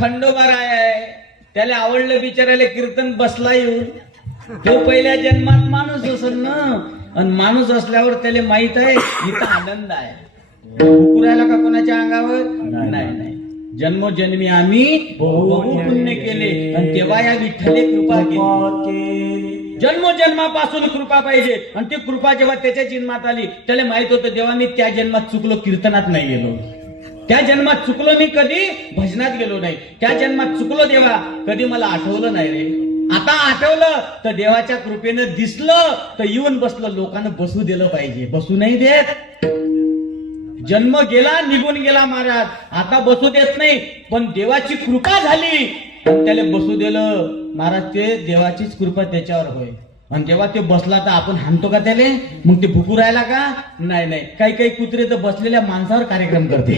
खंडोबा राय आहे, त्याला आवडलं बिचारायला कीर्तन बसला येऊन. तो पहिल्या जन्मात माणूस असेल ना, आणि माणूस असल्यावर त्याला माहित आहे इथं आनंद आहे. भुकुरायला का कोणाच्या अंगावर नाही नाही. जन्मोजन्मी आम्ही बहु पुण्य केले आणि तेव्हा या विठ्ठले कृपा केली. जन्मोजन्मापासून कृपा पाहिजे, आणि ती कृपा जेव्हा त्याच्या जन्मात आली त्याला माहित होतं देवा मी त्या जन्मात चुकलो, कीर्तनात नाही गेलो. त्या जन्मात चुकलो मी, कधी भजनात गेलो नाही. त्या जन्मात चुकलो देवा, कधी मला आठवलं नाही रे. आता आठवलं तर देवाच्या कृपेनं दिसलं तर येऊन बसलं. लोकांना बसू दिलं पाहिजे, बसू नाही देत. जन्म गेला निघून गेला महाराज, आता बसू देत नाही. पण देवाची कृपा झाली आणि त्याला बसू दिलं महाराज. ते देवाचीच कृपा त्याच्यावर होय. आणि जेव्हा ते बसला तर आपण हाणतो का त्याले? मग ते भुकू राहिला का? नाही नाही. काही काही कुत्रे तर बसलेल्या माणसावर कार्यक्रम करते.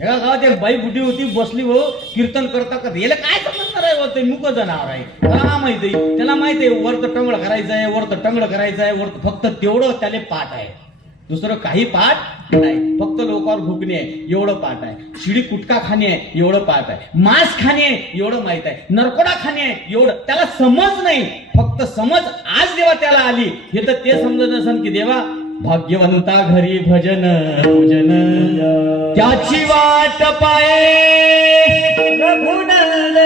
एका गावात एक बाई बुढी होती, बसली हो कीर्तन करता करता. याला काय समजणार आहे? होते मुक जनावर आहे, त्याला माहित आहे. त्याला माहित आहे वरत टंगळ करायचं आहे, वरत टंगळ करायचं आहे, वरत फक्त तेवढं त्याला पाठ आहे. दुसरं काही पाठ नाही. फक्त लोकांवर भुकणे आहे एवढं पाठ आहे. शिडी कुटका खाणे आहे एवढं पाठ आहे. मांस खाणे एवढं माहित आहे. नरकोडा खाणे एवढं त्याला समज नाही. फक्त समज आज देवा त्याला आली हे तर ते समजत नसन की देवा भाग्यवंता घरी भजन पूजन त्याची वाट पाये रघुनंदन.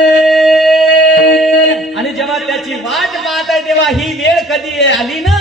आणि जेव्हा त्याची वाट पाहत आहे तेव्हा ही वेळ कधी आली ना,